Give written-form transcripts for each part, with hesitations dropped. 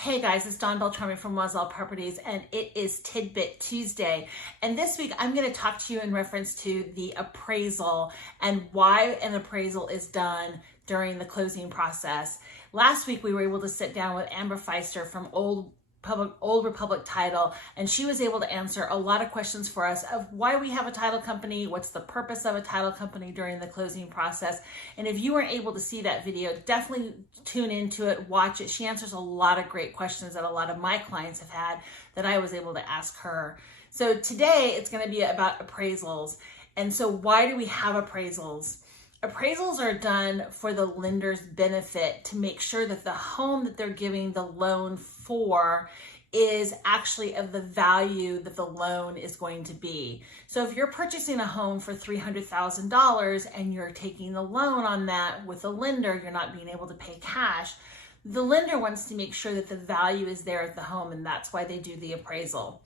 Hey guys, it's Dawn Beltrami from Wazell Properties, and it is Tidbit Tuesday. And this week I'm going to talk to you in reference to the appraisal and why an appraisal is done during the closing process. Last week we were able to sit down with Amber Feister from Old Republic Title, and she was able to answer a lot of questions for us of why we have a title company, what's the purpose of a title company during the closing process. And if you weren't able to see that video, definitely tune into it, watch it. She answers a lot of great questions that a lot of my clients have had that I was able to ask her. So today it's going to be about appraisals. And so why do we have appraisals? Appraisals are done for the lender's benefit to make sure that the home that they're giving the loan for is actually of the value that the loan is going to be. So if you're purchasing a home for $300,000 and you're taking the loan on that with a lender, you're not being able to pay cash, the lender wants to make sure that the value is there at the home, and that's why they do the appraisal.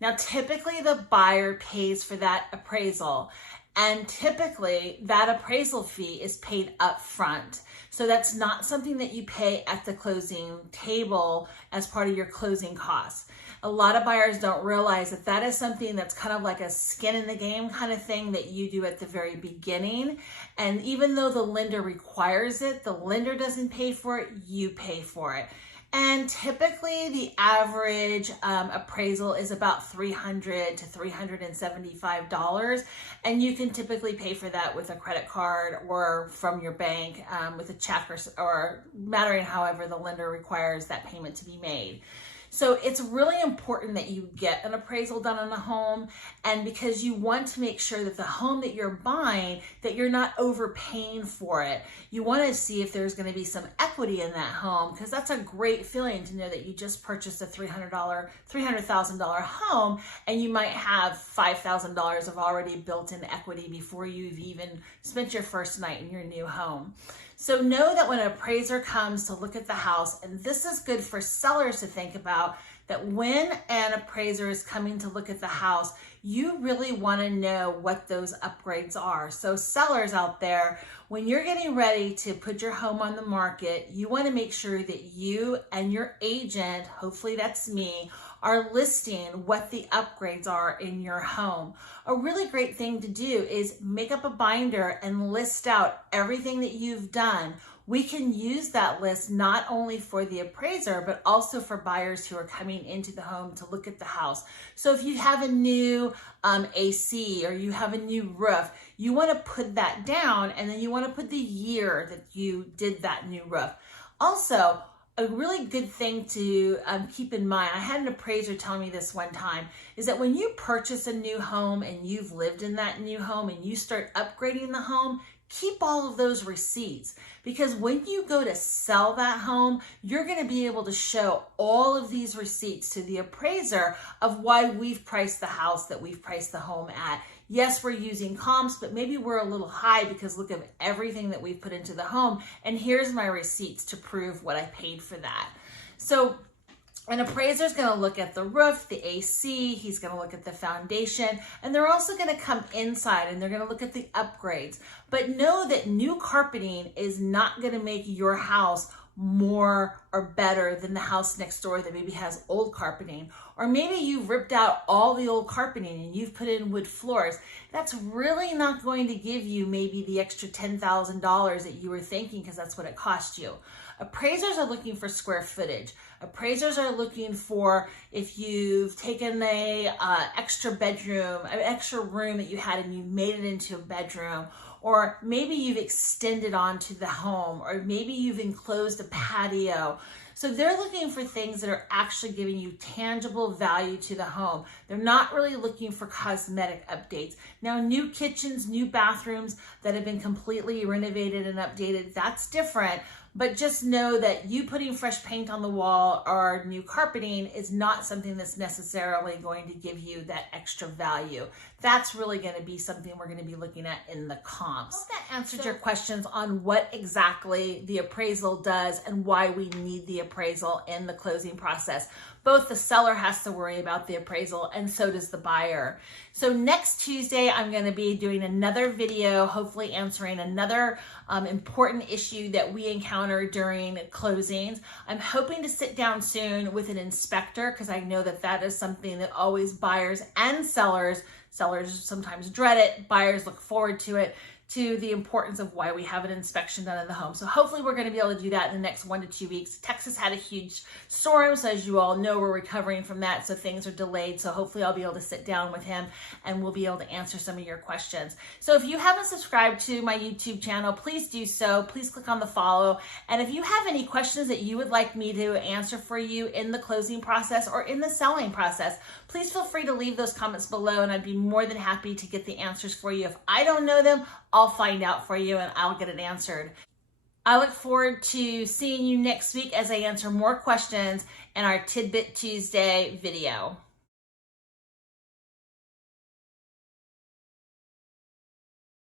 Now, typically the buyer pays for that appraisal, and typically that appraisal fee is paid up front. So that's not something that you pay at the closing table as part of your closing costs. A lot of buyers don't realize that that is something that's kind of like a skin in the game kind of thing that you do at the very beginning. And even though the lender requires it, the lender doesn't pay for it, you pay for it. And typically the average appraisal is about $300 to $375. And you can typically pay for that with a credit card or from your bank with a check or mattering however the lender requires that payment to be made. So it's really important that you get an appraisal done on a home, and because you want to make sure that the home that you're buying, that you're not overpaying for it. You want to see if there's going to be some equity in that home, because that's a great feeling to know that you just purchased a $300,000 home and you might have $5,000 of already built-in equity before you've even spent your first night in your new home. So know that when an appraiser comes to look at the house, and this is good for sellers to think about, that when an appraiser is coming to look at the house, you really want to know what those upgrades are. So sellers out there, when you're getting ready to put your home on the market, you want to make sure that you and your agent, hopefully that's me, are listing what the upgrades are in your home. A really great thing to do is make up a binder and list out everything that you've done. We can use that list not only for the appraiser, but also for buyers who are coming into the home to look at the house. So if you have a new AC or you have a new roof, you want to put that down, and then you want to put the year that you did that new roof. Also, a really good thing to keep in mind, I had an appraiser tell me this one time, is that when you purchase a new home and you've lived in that new home and you start upgrading the home, keep all of those receipts, because when you go to sell that home, you're going to be able to show all of these receipts to the appraiser of why we've priced the house that we've priced the home at. Yes, we're using comps, but maybe we're a little high because look at everything that we've put into the home, and here's my receipts to prove what I paid for that. So an appraiser is going to look at the roof, the AC, he's going to look at the foundation, and they're also going to come inside and they're going to look at the upgrades. But know that new carpeting is not going to make your house more or better than the house next door that maybe has old carpeting. Or maybe you've ripped out all the old carpeting and you've put in wood floors. That's really not going to give you maybe the extra $10,000 that you were thinking, because that's what it cost you. Appraisers are looking for square footage. Appraisers are looking for if you've taken a extra bedroom, an extra room that you had and you made it into a bedroom, or maybe you've extended onto the home, or maybe you've enclosed a patio. So they're looking for things that are actually giving you tangible value to the home. They're not really looking for cosmetic updates. Now, new kitchens, new bathrooms that have been completely renovated and updated, that's different. But just know that you putting fresh paint on the wall or new carpeting is not something that's necessarily going to give you that extra value. That's really going to be something we're going to be looking at in the comps. I hope that answered your questions on what exactly the appraisal does and why we need the appraisal in the closing process. Both the seller has to worry about the appraisal, and so does the buyer. So next Tuesday, I'm going to be doing another video, hopefully answering another important issue that we encounter during closings. I'm hoping to sit down soon with an inspector because I know that that is something that always buyers and sellers sometimes dread it, buyers look forward to it, to the importance of why we have an inspection done in the home. So hopefully we're going to be able to do that in the next 1 to 2 weeks. Texas had a huge storm, so as you all know, we're recovering from that, so things are delayed. So hopefully I'll be able to sit down with him and we'll be able to answer some of your questions. So if you haven't subscribed to my YouTube channel, please do so. Please click on the follow. And if you have any questions that you would like me to answer for you in the closing process or in the selling process, please feel free to leave those comments below and I'd be more than happy to get the answers for you. If I don't know them, I'll find out for you and I'll get it answered. I look forward to seeing you next week as I answer more questions in our Tidbit Tuesday video.